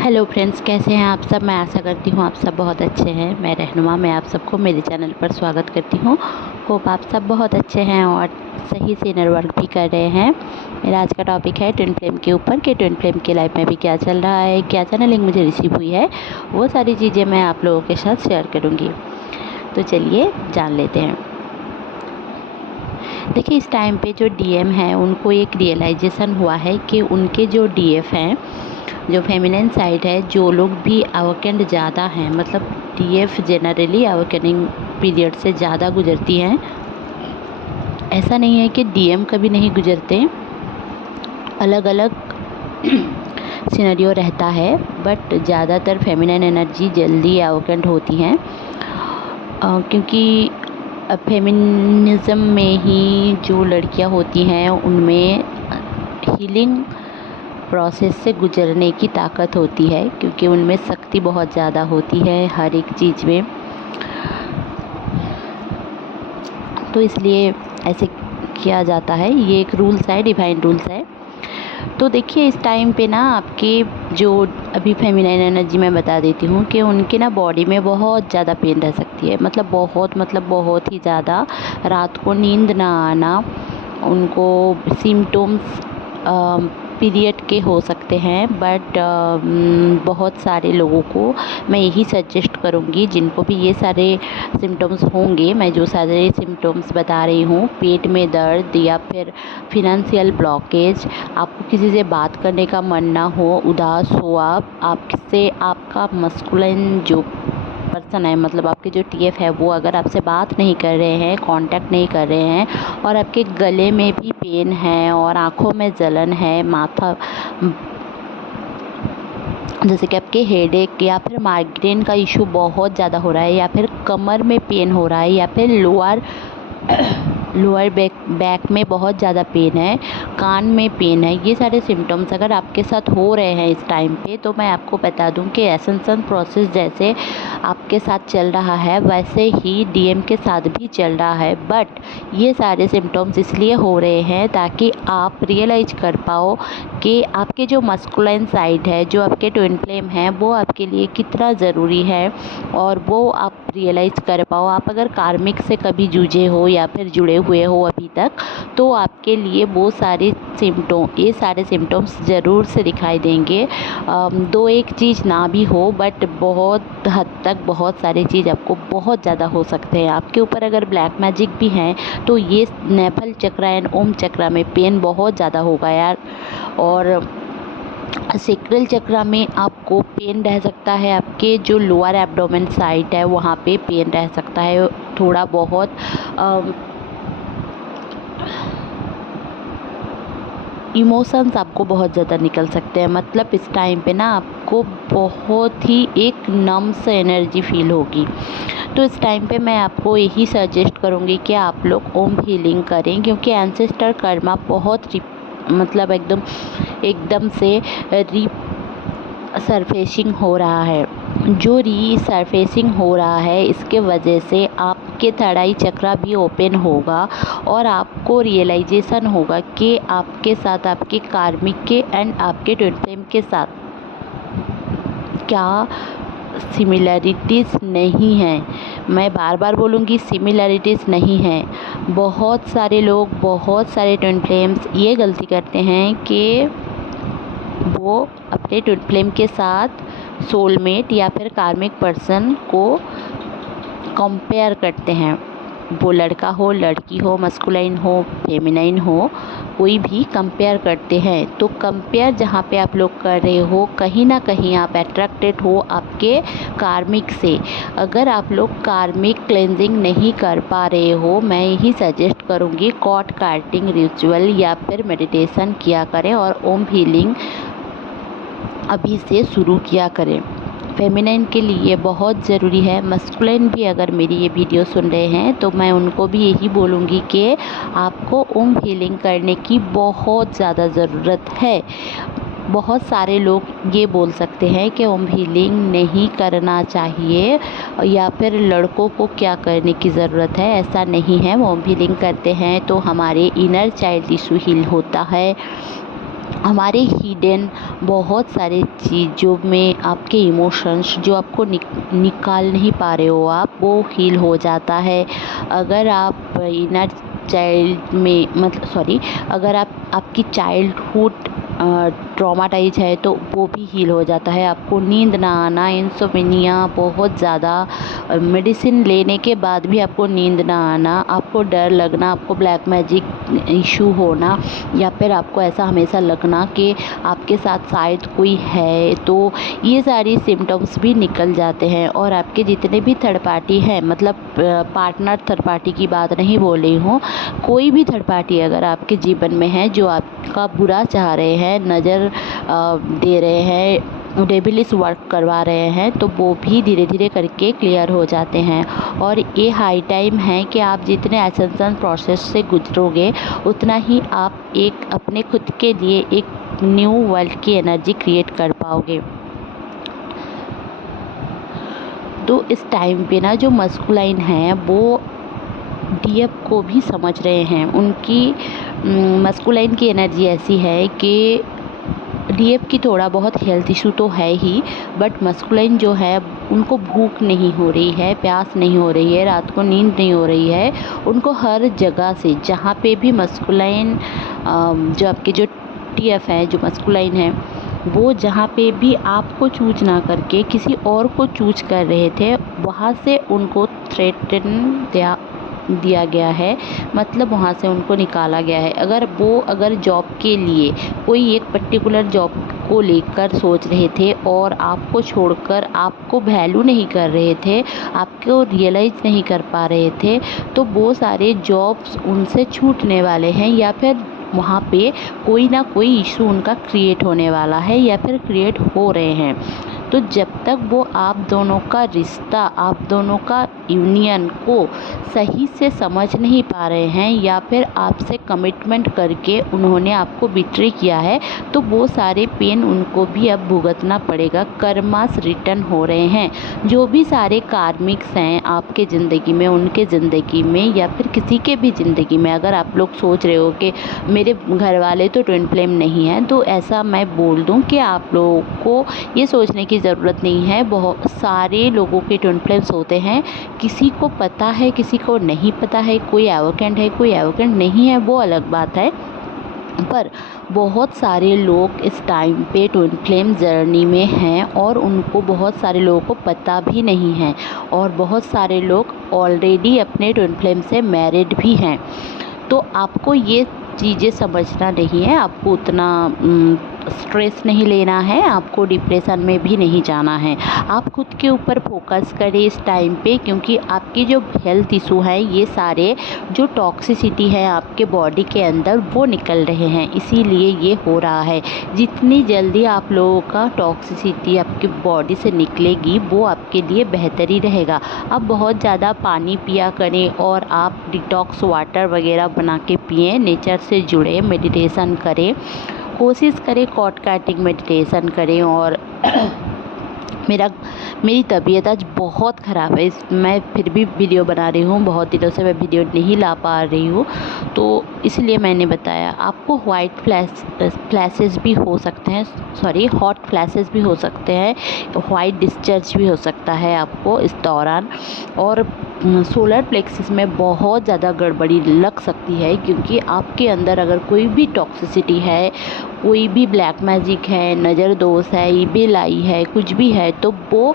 Hello friends, कैसे हैं आप सब। मैं आशा करती हूँ आप सब बहुत अच्छे हैं। मैं रहनुमा, मैं आप सबको मेरे चैनल पर स्वागत करती हूँ। होप आप सब बहुत अच्छे हैं और सही से इनर वर्क भी कर रहे हैं। मेरा आज का टॉपिक है ट्विन फ्लेम के ऊपर कि ट्विन फ्लेम की लाइफ में भी क्या चल रहा है, क्या चैनलिंग मुझे रिसीव हुई है, वो सारी चीज़ें मैं आप लोगों के साथ शेयर करूँगी। तो चलिए जान लेते हैं। देखिए, इस टाइम पे जो डीएम हैं उनको एक रियलाइजेशन हुआ है कि उनके जो डीएफ हैं, जो फेमिनिन साइड है, जो लोग भी अवकेंड ज़्यादा हैं, मतलब डीएफ जनरली अवकेनिंग पीरियड से ज़्यादा गुजरती हैं। ऐसा नहीं है कि डीएम कभी नहीं गुजरते, अलग अलग सिनेरियो रहता है, बट ज़्यादातर फेमिनिन एनर्जी जल्दी अवकेंड होती हैं क्योंकि फेमिनिज्म में ही जो लड़कियां होती हैं उनमें हीलिंग प्रोसेस से गुजरने की ताकत होती है, क्योंकि उनमें शक्ति बहुत ज़्यादा होती है हर एक चीज़ में। तो इसलिए ऐसे किया जाता है, ये एक रूल्स है, डिवाइन रूल्स है। तो देखिए, इस टाइम पे ना आपके जो अभी फेमिनाइन एनर्जी मैं बता देती हूँ कि उनके ना बॉडी में बहुत ज़्यादा पेन रह सकती है, मतलब बहुत ही ज़्यादा। रात को नींद ना आना, उनको सिम्टम्स पीरियड के हो सकते हैं, बट बहुत सारे लोगों को मैं यही सजेस्ट करूँगी जिनको भी ये सारे सिम्टम्स होंगे, मैं जो सारे सिम्टम्स बता रही हूँ, पेट में दर्द या फिर फिनंशियल ब्लॉकेज, आपको किसी से बात करने का मन ना हो, उदास हो आपसे आपका मस्कुलिन जो पर्सन है, मतलब आपके जो टीएफ है, वो अगर आपसे बात नहीं कर रहे हैं, कांटेक्ट नहीं कर रहे हैं, और आपके गले में भी पेन है और आँखों में जलन है, माथा जैसे कि आपके हेडेक या फिर माइग्रेन का इशू बहुत ज़्यादा हो रहा है, या फिर कमर में पेन हो रहा है, या फिर लोअर बैक में बहुत ज़्यादा पेन है, कान में पेन है, ये सारे सिम्टम्स अगर आपके साथ हो रहे हैं इस टाइम पे, तो मैं आपको बता दूं कि एसेंशन प्रोसेस जैसे आपके साथ चल रहा है वैसे ही डीएम के साथ भी चल रहा है। बट ये सारे सिम्टम्स इसलिए हो रहे हैं ताकि आप रियलाइज कर पाओ कि आपके जो मस्कुलाइन साइड है, जो आपके ट्विन फ्लेम है, वो आपके लिए कितना ज़रूरी है, और वो आप रियलाइज़ कर पाओ। आप अगर कार्मिक से कभी जूझे हो या फिर जुड़े हुए हो अभी तक, तो आपके लिए वो सारे ये सारे सिम्टम्स ज़रूर से दिखाई देंगे। दो एक चीज़ ना भी हो, बट बहुत हद तक बहुत सारी चीज़ आपको बहुत ज़्यादा हो सकते हैं। आपके ऊपर अगर ब्लैक मैजिक भी हैं, तो ये नेफल चक्र एंड ओम चक्र में पेन बहुत ज़्यादा होगा यार, और सेक्रल चक्र में आपको पेन रह सकता है। आपके जो लोअर एब्डोमेन साइड है वहाँ पे पेन रह सकता है थोड़ा बहुत। इमोशंस आपको बहुत ज़्यादा निकल सकते हैं, मतलब इस टाइम पे ना आपको बहुत ही एक नम से एनर्जी फील होगी। तो इस टाइम पे मैं आपको यही सजेस्ट करूँगी कि आप लोग ओम हीलिंग करें, क्योंकि एंसेस्टर कर्मा बहुत मतलब एकदम से सरफेसिंग हो रहा है। जो सरफेसिंग हो रहा है, इसके वजह से आपके थर्ड चक्र भी ओपन होगा और आपको रियलाइजेशन होगा कि आपके साथ, आपके कार्मिक के एंड आपके ट्विन फ्लेम के साथ क्या सिमिलरिटीज़ नहीं हैं। मैं बार बार बोलूँगी, सिमिलरिटीज़ नहीं हैं। बहुत सारे लोग, बहुत सारे ट्विन फ्लेम्स ये गलती करते हैं कि वो अपने ट्विन फ्लेम के साथ सोलमेट या फिर कार्मिक पर्सन को कंपेयर करते हैं। वो लड़का हो, लड़की हो, मस्कुलाइन हो, फेमिनाइन हो, कोई भी कंपेयर करते हैं। तो कंपेयर जहाँ पे आप लोग कर रहे हो, कहीं ना कहीं आप अट्रैक्टेड हो आपके कार्मिक से। अगर आप लोग कार्मिक क्लेंजिंग नहीं कर पा रहे हो, मैं यही सजेस्ट करूँगी कॉर्ड कार्टिंग रिचुअल या फिर मेडिटेशन किया करें और ओम हीलिंग अभी से शुरू किया करें। फेमिनाइन के लिए बहुत ज़रूरी है। मस्कुलाइन भी अगर मेरी ये वीडियो सुन रहे हैं तो मैं उनको भी यही बोलूँगी कि आपको ओम हीलिंग करने की बहुत ज़्यादा ज़रूरत है। बहुत सारे लोग ये बोल सकते हैं कि ओम हीलिंग नहीं करना चाहिए या फिर लड़कों को क्या करने की ज़रूरत है। ऐसा नहीं है, ओम हीलिंग करते हैं तो हमारे इनर चाइल्ड इशू हील होता है, हमारे हिडन बहुत सारे चीज़ों में आपके इमोशंस जो आपको निकाल नहीं पा रहे हो आप, वो हील हो जाता है। अगर आप इनर चाइल्ड में अगर आपकी चाइल्डहुड ट्रॉमाटाइज है तो वो भी हील हो जाता है। आपको नींद ना आना, इंसोम्निया बहुत ज़्यादा, मेडिसिन लेने के बाद भी आपको नींद ना आना, आपको डर लगना, आपको ब्लैक मैजिक इशू होना, या फिर आपको ऐसा हमेशा लगना कि आपके साथ शायद कोई है, तो ये सारी सिम्टम्स भी निकल जाते हैं। और आपके जितने भी थर्ड पार्टी हैं, मतलब पार्टनर थर्ड पार्टी की बात नहीं बोल रही हूँ, कोई भी थर्ड पार्टी अगर आपके जीवन में है जो आपका बुरा चाह रहे हैं, नज़र दे रहे हैं, डेविलिश वर्क करवा रहे हैं, तो वो भी धीरे धीरे करके क्लियर हो जाते हैं। और ये हाई टाइम है कि आप जितने एसेंशन प्रोसेस से गुजरोगे उतना ही आप एक अपने खुद के लिए एक न्यू वर्ल्ड की एनर्जी क्रिएट कर पाओगे। तो इस टाइम पे ना जो मस्कुलाइन है वो डीएफ को भी समझ रहे हैं। उनकी मस्कुलाइन की एनर्जी ऐसी है कि डीएफ की थोड़ा बहुत हेल्थ इशू तो है ही, बट मस्कुलाइन जो है उनको भूख नहीं हो रही है, प्यास नहीं हो रही है, रात को नींद नहीं हो रही है। उनको हर जगह से जहाँ पे भी मस्कुलाइन जो आपके जो टीएफ है, जो मस्कुलाइन है, वो जहाँ पे भी आपको चूज ना करके किसी और को चूज कर रहे थे, वहाँ से उनको थ्रेटन दिया गया है, मतलब वहाँ से उनको निकाला गया है। अगर जॉब के लिए कोई एक पर्टिकुलर जॉब को लेकर सोच रहे थे और आपको छोड़कर आपको वैल्यू नहीं कर रहे थे, आपको रियलाइज़ नहीं कर पा रहे थे, तो वो सारे जॉब्स उनसे छूटने वाले हैं, या फिर वहाँ पे कोई ना कोई इशू उनका क्रिएट होने वाला है, या फिर क्रिएट हो रहे हैं। तो जब तक वो आप दोनों का रिश्ता, आप दोनों का यूनियन को सही से समझ नहीं पा रहे हैं, या फिर आपसे कमिटमेंट करके उन्होंने आपको बिट्रे किया है, तो वो सारे पेन उनको भी अब भुगतना पड़ेगा। कर्मास रिटर्न हो रहे हैं। जो भी सारे कार्मिक्स हैं आपके ज़िंदगी में, उनके ज़िंदगी में, या फिर किसी के भी ज़िंदगी में, अगर आप लोग सोच रहे हो कि मेरे घर वाले तो ट्विन फ्लेम नहीं हैं, तो ऐसा मैं बोल दूं कि आप लोगों को ये सोचने की ज़रूरत नहीं है। बहुत सारे लोगों के ट्विन फ्लेम्स होते हैं, किसी को पता है, किसी को नहीं पता है, कोई एवोकेंट है, कोई एवोकेंट नहीं है, वो अलग बात है। पर बहुत सारे लोग इस टाइम पे ट्विन फ्लेम जर्नी में हैं और उनको बहुत सारे लोगों को पता भी नहीं है, और बहुत सारे लोग ऑलरेडी अपने ट्विन फ्लेम से मैरिड भी हैं। तो आपको ये चीज़ें समझना नहीं है, आपको उतना स्ट्रेस नहीं लेना है, आपको डिप्रेशन में भी नहीं जाना है। आप खुद के ऊपर फोकस करें इस टाइम पे, क्योंकि आपकी जो हेल्थ इशू है, ये सारे जो टॉक्सिसिटी है आपके बॉडी के अंदर, वो निकल रहे हैं, इसीलिए ये हो रहा है। जितनी जल्दी आप लोगों का टॉक्सिसिटी आपकी बॉडी से निकलेगी, वो आपके लिए बेहतर ही रहेगा। आप बहुत ज़्यादा पानी पिया करें, और आप डिटॉक्स वाटर वगैरह बना के पिएँ, नेचर से जुड़े, मेडिटेशन करें, कोशिश करें कॉट काटिंग मेडिटेशन करें। और मेरी तबीयत आज बहुत ख़राब है, मैं फिर भी वीडियो बना रही हूँ, बहुत दिनों से मैं वीडियो नहीं ला पा रही हूँ, तो इसलिए मैंने बताया। आपको वाइट फ्लैशेस भी हो सकते हैं, हॉट फ्लैशेस भी हो सकते हैं, वाइट डिस्चार्ज भी हो सकता है आपको इस दौरान। और सोलर प्लेक्सिस में बहुत ज़्यादा गड़बड़ी लग सकती है, क्योंकि आपके अंदर अगर कोई भी टॉक्सिसिटी है, कोई भी ब्लैक मैजिक है, नज़र दोष है, ईविल आई है, कुछ भी है, तो वो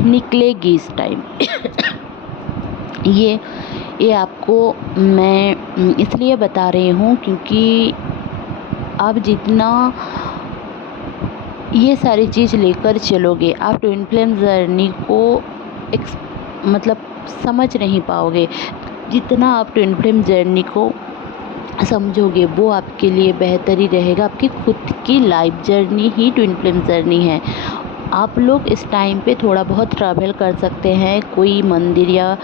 निकलेगी इस टाइम। ये आपको मैं इसलिए बता रही हूँ क्योंकि आप जितना ये सारी चीज़ लेकर चलोगे, आप ट्विन फ्लेम जर्नी को मतलब समझ नहीं पाओगे। जितना आप ट्विन फ्लेम जर्नी को समझोगे, वो आपके लिए बेहतर ही रहेगा। आपकी खुद की लाइफ जर्नी ही ट्विन फ्लेम जर्नी है। आप लोग इस टाइम पे थोड़ा बहुत ट्रैवल कर सकते हैं, कोई मंदिर या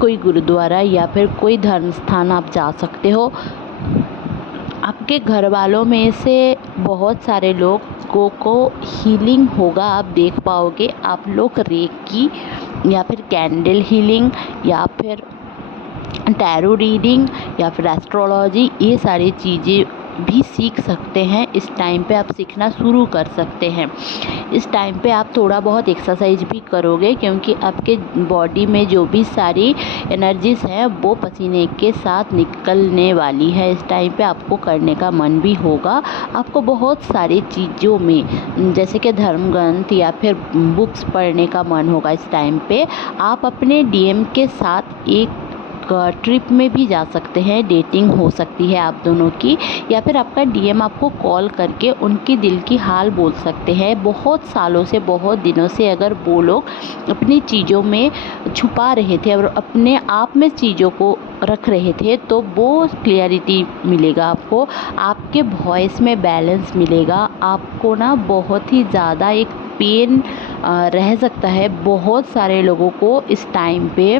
कोई गुरुद्वारा या फिर कोई धर्म स्थान आप जा सकते हो। आपके घर वालों में से बहुत सारे लोगों को हीलिंग होगा, आप देख पाओगे। आप लोग रेकी या फिर कैंडल हीलिंग या फिर टैरो रीडिंग या फिर एस्ट्रोलॉजी, ये सारी चीज़ें भी सीख सकते हैं। इस टाइम पे आप सीखना शुरू कर सकते हैं। इस टाइम पे आप थोड़ा बहुत एक्सरसाइज भी करोगे, क्योंकि आपके बॉडी में जो भी सारी एनर्जीज़ हैं वो पसीने के साथ निकलने वाली है। इस टाइम पे आपको करने का मन भी होगा। आपको बहुत सारी चीज़ों में, जैसे कि धर्म ग्रंथ या फिर बुक्स पढ़ने का मन होगा। इस टाइम पे आप अपने डीएम के साथ एक ट्रिप में भी जा सकते हैं। डेटिंग हो सकती है आप दोनों की, या फिर आपका डीएम आपको कॉल करके उनकी दिल की हाल बोल सकते हैं। बहुत सालों से, बहुत दिनों से अगर वो लोग अपनी चीज़ों में छुपा रहे थे और अपने आप में चीज़ों को रख रहे थे, तो वो क्लियरिटी मिलेगा आपको। आपके वॉइस में बैलेंस मिलेगा। आपको ना बहुत ही ज़्यादा एक पेन रह सकता है। बहुत सारे लोगों को इस टाइम पे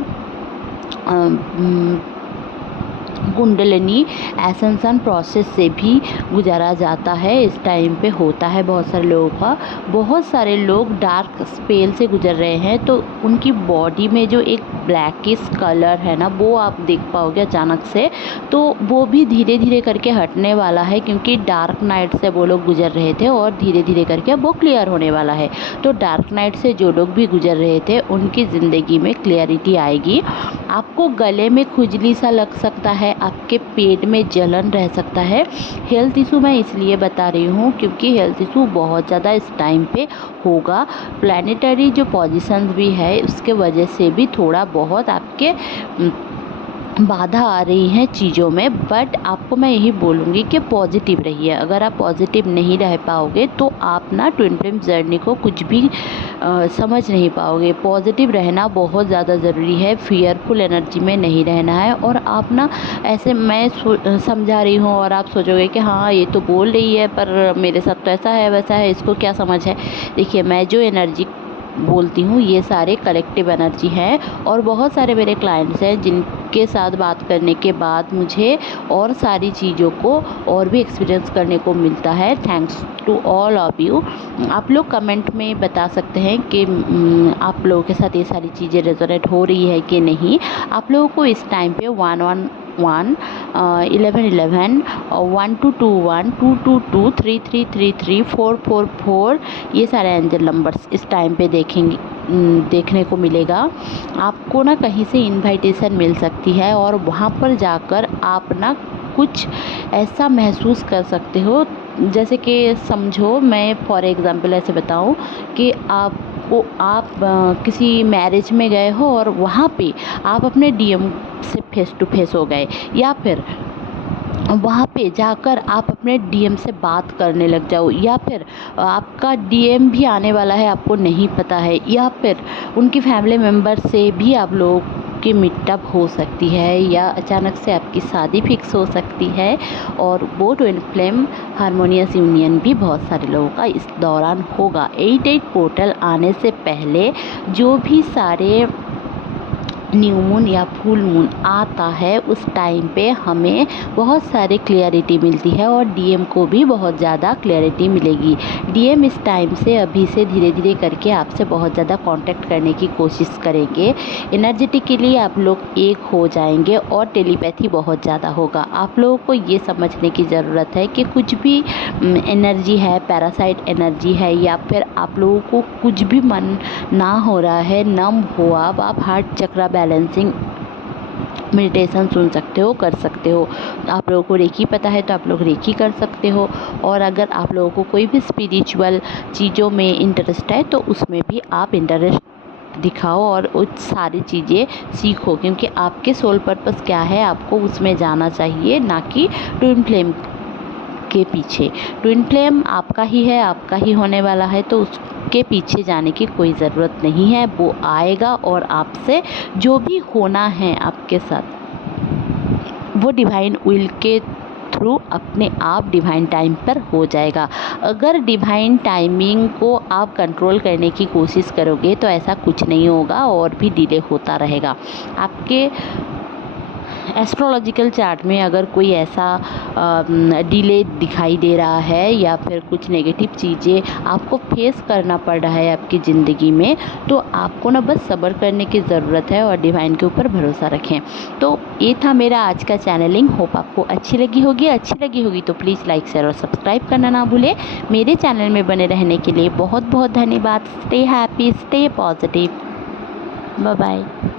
कुंडलिनी एसेंशन प्रोसेस से भी गुजारा जाता है। इस टाइम पे होता है बहुत सारे लोगों का। बहुत सारे लोग डार्क स्पेल से गुजर रहे हैं, तो उनकी बॉडी में जो एक ब्लैकिश कलर है ना, वो आप देख पाओगे अचानक से। तो वो भी धीरे धीरे करके हटने वाला है, क्योंकि डार्क नाइट से वो लोग गुजर रहे थे और धीरे धीरे करके वो क्लियर होने वाला है। तो डार्क नाइट से जो लोग भी गुजर रहे थे उनकी ज़िंदगी में क्लियरिटी आएगी। आपको गले में खुजली सा लग सकता है, आपके पेट में जलन रह सकता है। हेल्थ इशू मैं इसलिए बता रही हूँ क्योंकि हेल्थ इशू बहुत ज़्यादा इस टाइम पे होगा। प्लैनेटरी जो पोजीशंस भी है उसके वजह से भी थोड़ा बहुत आपके बाधा आ रही हैं चीज़ों में। बट आपको मैं यही बोलूँगी कि पॉजिटिव रहिए। अगर आप पॉजिटिव नहीं रह पाओगे तो आप ना ट्विन फ्लेम जर्नी को कुछ भी समझ नहीं पाओगे। पॉजिटिव रहना बहुत ज़्यादा ज़रूरी है। फियरफुल एनर्जी में नहीं रहना है। और आप ना ऐसे मैं समझा रही हूँ और आप सोचोगे कि हाँ ये तो बोल रही है पर मेरे साथ तो ऐसा है वैसा है, इसको क्या समझ है। देखिए, मैं जो एनर्जी बोलती हूँ ये सारे कलेक्टिव एनर्जी हैं। और बहुत सारे मेरे क्लाइंट्स हैं जिनके साथ बात करने के बाद मुझे और सारी चीज़ों को और भी एक्सपीरियंस करने को मिलता है। Thanks to all of you. आप लोग कमेंट में बता सकते हैं कि आप लोगों के साथ ये सारी चीज़ें रेजोनेट हो रही है कि नहीं। आप लोगों को इस टाइम पे 111 1111 1221 222 3333 444 ये सारे एंजल नंबर्स इस टाइम पे देखने को मिलेगा। आपको ना कहीं से इनविटेशन मिल सकती है और वहाँ पर जाकर आप ना कुछ ऐसा महसूस कर सकते हो, जैसे कि समझो मैं फॉर एग्ज़ाम्पल ऐसे बताऊँ कि आप किसी मैरिज में गए हो और वहाँ पे आप अपने डीएम से फेस टू फेस हो गए, या फिर वहाँ पे जाकर आप अपने डीएम से बात करने लग जाओ, या फिर आपका डीएम भी आने वाला है आपको नहीं पता है, या फिर उनकी फैमिली मेम्बर से भी आप लोग की मीटअप हो सकती है, या अचानक से आपकी शादी फिक्स हो सकती है। और वो ट्विन फ्लेम हारमोनियस यूनियन भी बहुत सारे लोगों का इस दौरान होगा। 88 पोर्टल आने से पहले जो भी सारे न्यू मून या फुल मून आता है उस टाइम पे हमें बहुत सारी क्लियरिटी मिलती है और डीएम को भी बहुत ज़्यादा क्लियरिटी मिलेगी। डीएम इस टाइम से अभी से धीरे धीरे करके आपसे बहुत ज़्यादा कांटेक्ट करने की कोशिश करेंगे। एनर्जेटिकली आप लोग एक हो जाएंगे और टेलीपैथी बहुत ज़्यादा होगा। आप लोगों को ये समझने की ज़रूरत है कि कुछ भी एनर्जी है, पैरासाइट एनर्जी है, या फिर आप लोगों को कुछ भी मन ना हो रहा है, नम हो आप हार्ट चक्रा बैलेंसिंग मेडिटेशन सुन सकते हो, कर सकते हो। आप लोगों को रेकी पता है तो आप लोग रेकी कर सकते हो। और अगर आप लोगों को कोई भी स्पिरिचुअल चीज़ों में इंटरेस्ट है तो उसमें भी आप इंटरेस्ट दिखाओ और वो सारी चीज़ें सीखो, क्योंकि आपके सोल पर्पस क्या है आपको उसमें जाना चाहिए, ना कि ट्विन फ्लेम के पीछे। ट्विन फ्लेम आपका ही है, आपका ही होने वाला है, तो उसके पीछे जाने की कोई ज़रूरत नहीं है। वो आएगा और आपसे जो भी होना है आपके साथ वो डिवाइन विल के थ्रू अपने आप डिवाइन टाइम पर हो जाएगा। अगर डिवाइन टाइमिंग को आप कंट्रोल करने की कोशिश करोगे तो ऐसा कुछ नहीं होगा और भी डिले होता रहेगा। आपके एस्ट्रोलॉजिकल चार्ट में अगर कोई ऐसा डिले दिखाई दे रहा है या फिर कुछ नेगेटिव चीज़ें आपको फेस करना पड़ रहा है आपकी ज़िंदगी में, तो आपको ना बस सब्र करने की ज़रूरत है और डिवाइन के ऊपर भरोसा रखें। तो ये था मेरा आज का चैनलिंग। होप आपको अच्छी लगी होगी तो प्लीज़ लाइक शेयर और सब्सक्राइब करना ना भूलें। मेरे चैनल में बने रहने के लिए बहुत बहुत धन्यवाद। Stay happy, stay positive, bye bye.